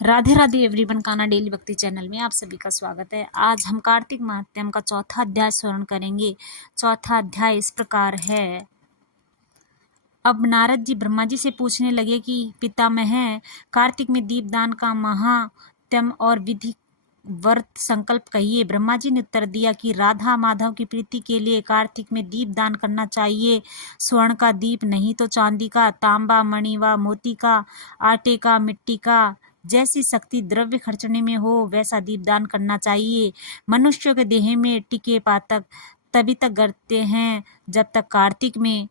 Radhe Radhe everyone, Kanha daily भक्ति channel में आप सभी का स्वागत है। आज हम कार्तिक महात्म्य का चौथा अध्याय श्रवण करेंगे। चौथा अध्याय इस प्रकार है। अब नारद जी ब्रह्मा जी से पूछने लगे कि पितामह, कार्तिक में दीपदान का महात्म्य और विधि व्रत संकल्प कहिए। ब्रह्मा जी ने उत्तर दिया कि राधा माधव की प्रीति के लिए कार्तिक में दीप दान करना चाहिए। स्वर्ण का दीप नहीं तो चांदी का, तांबा, मणि व मोती का, आटे का, मिट्टी का, जैसी शक्ति द्रव्य खर्चने में हो वैसा दीपदान करना चाहिए। मनुष्यों के देह में टिके पातक तभी तक करते हैं जब तक कार्तिक में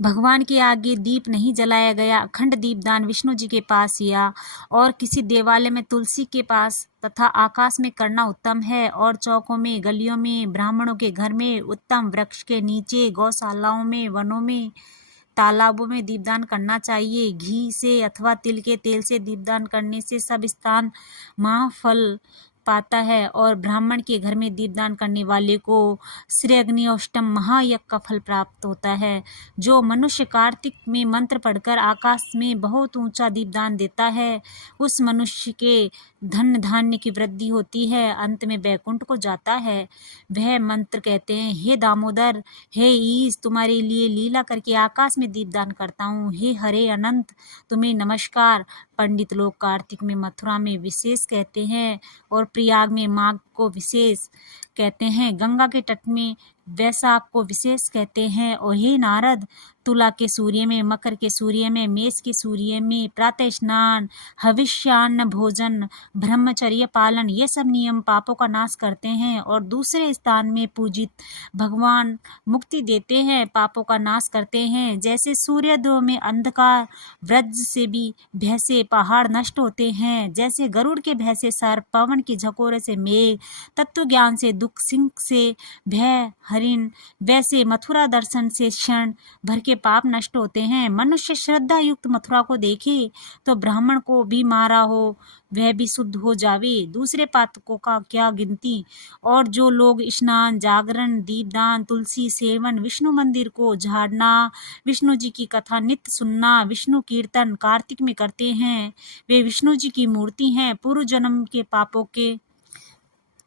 भगवान के आगे दीप नहीं जलाया गया। अखंड दीपदान विष्णु जी के पास या और किसी देवालय में तुलसी के पास तथा आकाश में करना उत्तम है, और चौकों में, गलियों में, ब्राह्मणों के घर में, उत्तम वृक्ष के नीचे, गौशालाओं में, वनों में, तालाबों में दीपदान करना चाहिए। घी से अथवा तिल के तेल से दीपदान करने से सब स्थान महाफल पाता है, और ब्राह्मण के घर में दीपदान करने वाले को श्री अग्निष्टम महायज्ञ का फल प्राप्त होता है। जो मनुष्य कार्तिक में मंत्र पढ़कर आकाश में बहुत ऊंचा दीपदान देता है, उस मनुष्य के धन धान्य की वृद्धि होती है, अंत में वैकुंठ को जाता है। वह मंत्र कहते हैं, हे दामोदर, हे ईश, तुम्हारे लिए लीला करके आकाश में दीपदान करता हूँ। हे हरे अनंत, तुम्हें नमस्कार। पंडित लोग कार्तिक में मथुरा में विशेष कहते हैं, और प्रयाग में माघ को विशेष कहते हैं। गंगा के तट में वैशाख को विशेष कहते हैं। और हे नारद, तुला के सूर्य में, मकर के सूर्य में, मेष के सूर्य में प्रातः स्नान, हविष्यान्न भोजन, ब्रह्मचर्य पालन, ये सब नियम पापों का नाश करते हैं। और दूसरे स्थान में पूजित भगवान मुक्ति देते हैं, पापों का नाश करते हैं। जैसे सूर्योदय में अंधकार, वज्र से भी भय से पहाड़ नष्ट होते हैं। जैसे गरुड़ के भय से सर्प, पवन के झकोरे से मेघ, तत्व ज्ञान से दुख, सिंह से भय हरिण, वैसे मथुरा दर्शन से क्षण भर के पाप नष्ट होते हैं। मनुष्य श्रद्धा युक्त मथुरा को देखे तो ब्राह्मण को भी मारा हो वह भी शुद्ध हो जावे, दूसरे पातकों का क्या गिनती। और जो लोग स्नान, जागरण, दीपदान, तुलसी सेवन, विष्णु मंदिर को झाड़ना, विष्णु जी की कथा नित्य सुनना, विष्णु कीर्तन कार्तिक में करते हैं, वे विष्णु जी की मूर्ति हैं। पूर्व जन्म के पापों के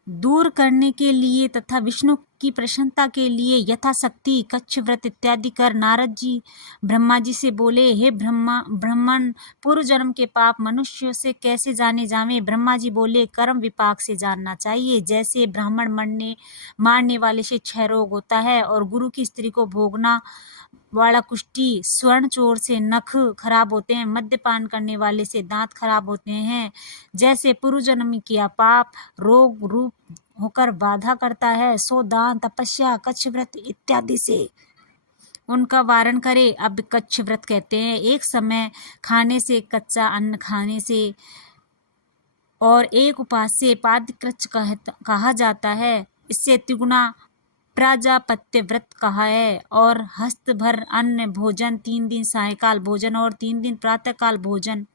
दूर करने के लिए तथा विष्णु की प्रसन्नता के लिए यथाशक्ति कच्छ व्रत इत्यादि कर नारद जी ब्रह्मा जी से बोले, हे ब्राह्मण, पूर्व जन्म के पाप मनुष्य से कैसे जाने जावे। ब्रह्मा जी बोले, कर्म विपाक से जानना चाहिए। जैसे ब्राह्मण मारने वाले से क्षय रोग होता है, और गुरु की स्त्री को भोगना वाला कुष्ठी, स्वर्ण चोर से नख खराब होते हैं, मद्यपान करने वाले से दांत खराब होते हैं। जैसे पूर्व जन्म में किया पाप रोग रूप होकर बाधा करता है, सो दान, तपस्या, कच्छ व्रत इत्यादि से उनका वारण करे। अब कच्छ व्रत कहते हैं एक समय खाने से, कच्चा अन्न खाने से, और एक उपास से पादकृच कहा जाता है। इससे तिगुना प्राजापत्य व्रत कहा है। और हस्त भर अन्न भोजन, 3 दिन सायकाल भोजन और 3 दिन प्रातःकाल भोजन,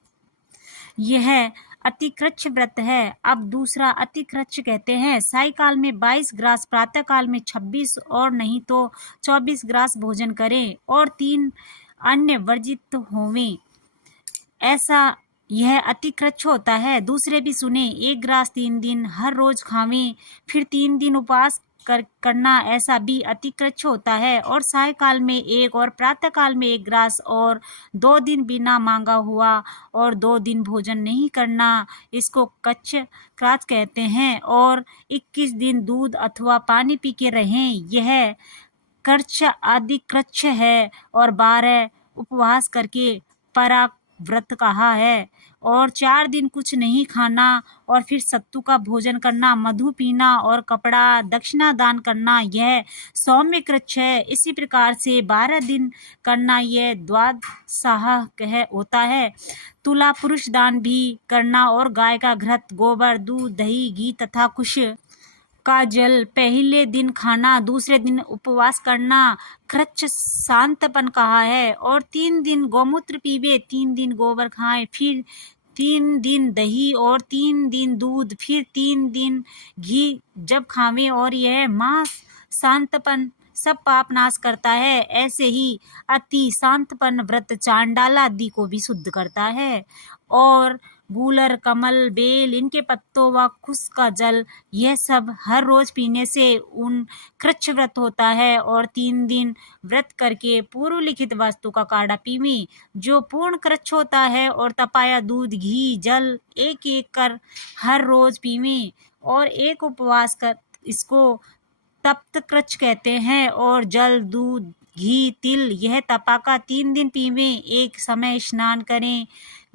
यह अतिकृच्छ व्रत है। अब दूसरा अतिकृच्छ कहते हैं सायकाल में 22 ग्रास, प्रातःकाल में 26 और नहीं तो 24 ग्रास भोजन करें, और 3 अन्य वर्जित होवें, ऐसा यह अतिकृच्छ होता है। दूसरे भी सुने, 1 ग्रास 3 दिन हर रोज खावें, फिर 3 दिन उपवास करना, ऐसा भी अतिकृच्छ होता है। और सायकाल में 1 और प्रातःकाल में 1 ग्रास, और 2 दिन बिना मांगा हुआ और 2 दिन भोजन नहीं करना, इसको कच्छ क्राच कहते हैं। और 21 दिन दूध अथवा पानी पी के रहें, यह कृच्छ आदि कृच्छ है। और 12 उपवास करके पराग व्रत कहा है। और 4 दिन कुछ नहीं खाना, और फिर सत्तू का भोजन करना, मधु पीना और कपड़ा दक्षिणा दान करना, यह सौम्य कृच्छ है। इसी प्रकार से 12 दिन करना, यह द्वादशाह होता है। तुला पुरुष दान भी करना, और गाय का घृत, गोबर, दूध, दही, घी तथा कुश का जल पहले दिन खाना, दूसरे दिन उपवास करना, कृच्छ शांतपन कहा है। और 3 दिन गौमूत्र पीवे, 3 दिन गोबर खाएं, फिर 3 दिन दही और 3 दिन दूध, फिर 3 दिन घी जब खावें, और यह मास शांतपन सब पाप नाश करता है। ऐसे ही अति शांतपन व्रत चांडाल आदि को भी शुद्ध करता है। और गूलर, कमल, बेल, इनके पत्तों व कुश का जल, यह सब हर रोज पीने से उन कृच्छ व्रत होता है। और 3 दिन व्रत करके पूर्व लिखित वस्तु का काढ़ा पीवी, जो पूर्ण कृच्छ होता है। और तपाया दूध, घी, जल एक एक कर हर रोज पीवी और एक उपवास कर, इसको तप्त कृच्छ कहते हैं। और जल, दूध, घी, तिल यह तपाका 3 दिन पीवे, एक समय स्नान करें,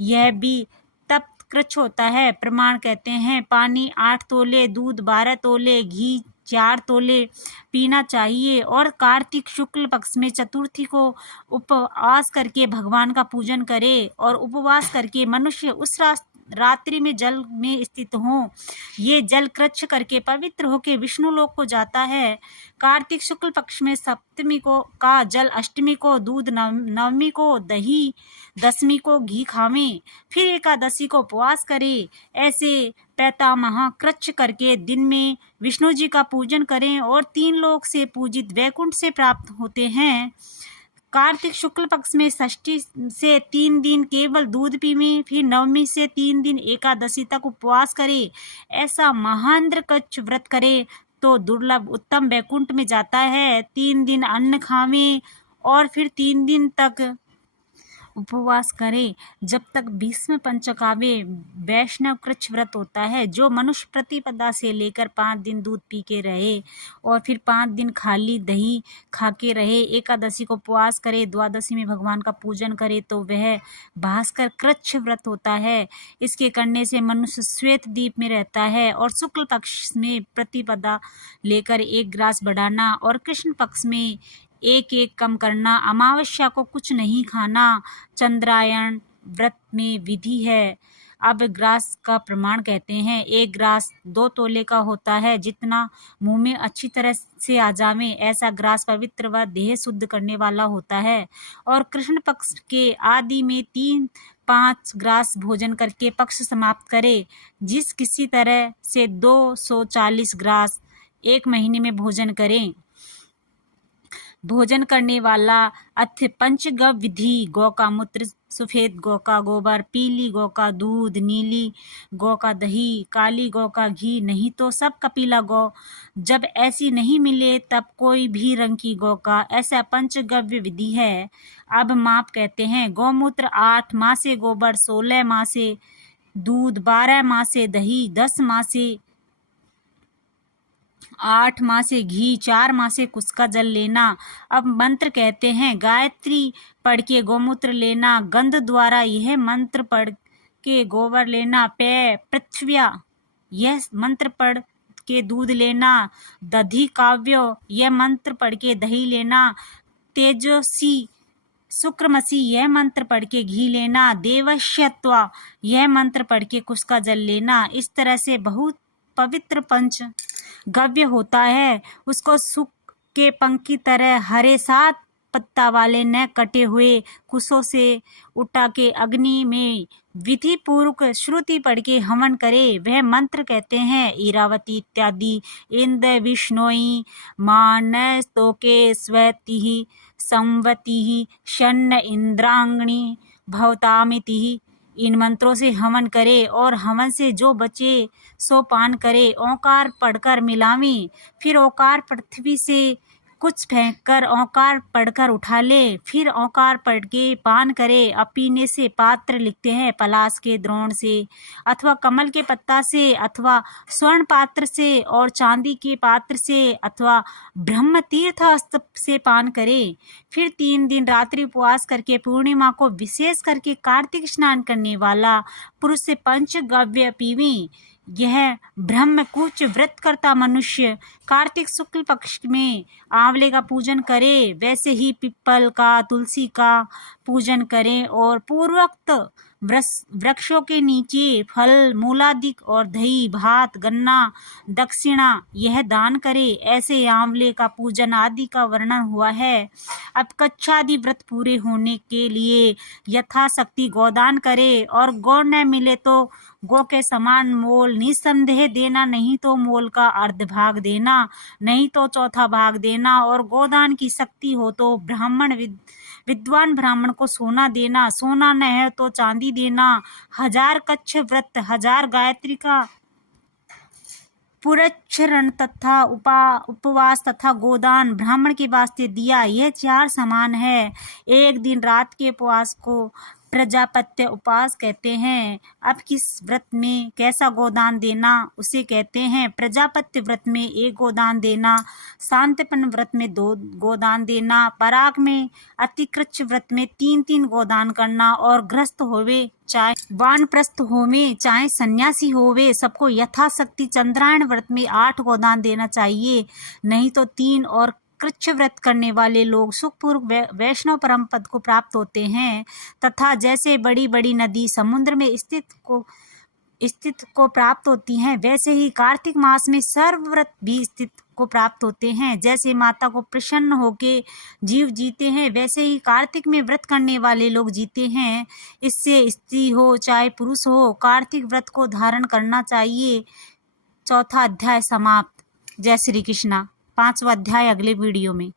यह भी तप्त कृच्छ होता है। प्रमाण कहते हैं पानी 8 तोले, दूध 12 तोले, घी 4 तोले पीना चाहिए। और कार्तिक शुक्ल पक्ष में चतुर्थी को उपवास करके भगवान का पूजन करे। और उपवास करके मनुष्य उस रात्रि में जल में स्थित हो, ये जल कृच्छ करके पवित्र होके विष्णु लोक को जाता है। कार्तिक शुक्ल पक्ष में सप्तमी को का जल, अष्टमी को दूध, नवमी को दही, दसवीं को घी खावें, फिर एकादशी को उपवास करे। ऐसे पैतामह कृच्छ करके दिन में विष्णु जी का पूजन करें और 3 लोक से पूजित वैकुंठ से प्राप्त होते हैं। कार्तिक शुक्ल पक्ष में षष्ठी से 3 दिन केवल दूध पीवें, फिर नवमी से 3 दिन एकादशी तक उपवास करें। ऐसा महांद्र कृच्छ व्रत करे तो दुर्लभ उत्तम वैकुंठ में जाता है। 3 दिन अन्न खावें और फिर 3 दिन तक उपवास करें, जब तक भीष्म पंचकाव्य वैष्णव कृच्छ व्रत होता है, जो मनुष्य प्रतिपदा से लेकर 5 दिन दूध पी के रहे और फिर 5 दिन खाली दही खा के रहे, एकादशी को उपवास करे, द्वादशी में भगवान का पूजन करे, तो वह भास्कर कृच्छ व्रत होता है। इसके करने से मनुष्य श्वेत द्वीप में रहता है। और शुक्ल पक्ष में प्रतिपदा लेकर 1 ग्रास बढ़ाना और कृष्ण पक्ष में 1 कम करना, अमावस्या को कुछ नहीं खाना चंद्रायण व्रत में विधि है। अब ग्रास का प्रमाण कहते हैं 1 ग्रास 2 तोले का होता है, जितना मुंह में अच्छी तरह से आ जावे ऐसा ग्रास पवित्र व देह शुद्ध करने वाला होता है। और कृष्ण पक्ष के आदि में 3-5 ग्रास भोजन करके पक्ष समाप्त करे। जिस किसी तरह से 240 ग्रास 1 महीने में भोजन करें। भोजन करने वाला अथ पंचगव्य विधि, गौ का मूत्र, सफेद गौ का गोबर, पीली गौ का दूध, नीली गौ का दही, काली गौ का घी, नहीं तो सब कपिला गौ। जब ऐसी नहीं मिले तब कोई भी रंग की गौ का, ऐसा पंचगव्य विधि है। अब माप कहते हैं गौमूत्र 8 माह से गोबर, 16 माह से दूध, 12 माह से दही, 10 माह से 8 माह से घी, 4 माह से कुश का जल लेना। अब मंत्र कहते हैं गायत्री पढ़ के गौमूत्र लेना, गंध द्वारा यह मंत्र पढ़ के गोबर लेना, पेय पृथ्व्या यह मंत्र पढ़ के दूध लेना, दधि काव्यो यह मंत्र पढ़ के दही लेना, तेजसी शुक्रमसी यह मंत्र पढ़ के घी लेना, देवश्यत्वा यह मंत्र पढ़ के कुश का जल लेना। इस तरह से बहुत पवित्र पंच गव्य होता है। उसको सुख के पंख की तरह हरे 7 पत्ता वाले न कटे हुए कुशों से उठा के अग्नि में विधि पूर्वक श्रुति पढ़ के हवन करे। वह मंत्र कहते हैं इरावती इत्यादि, इंद्र विष्णोई मानस्तोके स्वति संवति शन्न इंद्रांगणी भवतामिति। इन मंत्रों से हवन करे और हवन से जो बचे सो पान करे। ओंकार पढ़कर मिलावें, फिर ओंकार पृथ्वी से कुछ फेंककर ओंकार पढ़कर उठा ले, फिर ओंकार पढ़ के पान करे। अब पीने से पात्र लिखते हैं पलाश के द्रोण से अथवा कमल के पत्ता से अथवा स्वर्ण पात्र से और चांदी के पात्र से अथवा ब्रह्म तीर्थ हस्त से पान करे। फिर 3 दिन रात्रि उपवास करके पूर्णिमा को विशेष करके कार्तिक स्नान करने वाला पुरुष से पंचगव्य पीवें। यह ब्रह्मकुच व्रत करता मनुष्य कार्तिक शुक्ल पक्ष में आंवले का पूजन करे, वैसे ही पिप्पल का, तुलसी का पूजन करें और पूर्वोक्त वृक्षों के नीचे फल, मूलादि और दही, भात, गन्ना, दक्षिणा यह दान करे। ऐसे आंवले का पूजन आदि का वर्णन हुआ है। अब कच्छादि व्रत पूरे होने के लिए यथाशक्ति गोदान करे और गौ न मिले तो गौ के समान मोल निसंदेह देना, नहीं तो मोल का अर्ध भाग देना, नहीं तो चौथा भाग देना। और गोदान की शक्ति हो तो ब्राह्मण विद्वान ब्राह्मण को सोना देना, सोना न है तो चांदी देना, 1000 कच्छ व्रत, 1000 गायत्री का पुरच्छरण तथा उपवास तथा गोदान ब्राह्मण के वास्ते दिया। यह 4 समान है। एक दिन रात के उपवास को प्रजापत्य उपवास कहते हैं। अब किस व्रत में कैसा गोदान देना उसे कहते हैं प्रजापत्य व्रत में 1 गोदान देना, शांतिपन व्रत में 2 गोदान देना, पराग में अतिकृच्छ व्रत में 3-3 गोदान करना, और गृहस्थ होवे चाहे वानप्रस्थ होवे चाहे सन्यासी होवे सबको यथाशक्ति चंद्रायण व्रत में 8 गोदान देना चाहिए, नहीं तो 3 और कृच्छ व्रत करने वाले लोग सुखपूर्व वैष्णव परम पद को प्राप्त होते हैं। तथा जैसे बड़ी बड़ी नदी समुद्र में स्थित को प्राप्त होती हैं, वैसे ही कार्तिक मास में सर्व व्रत भी स्थित को प्राप्त होते हैं। जैसे माता को प्रसन्न होके जीव जीते हैं, वैसे ही कार्तिक में व्रत करने वाले लोग जीते हैं। इससे स्त्री हो चाहे पुरुष हो कार्तिक व्रत को धारण करना चाहिए। 4था अध्याय समाप्त। जय श्री कृष्णा। 5वां अध्याय अगले वीडियो में।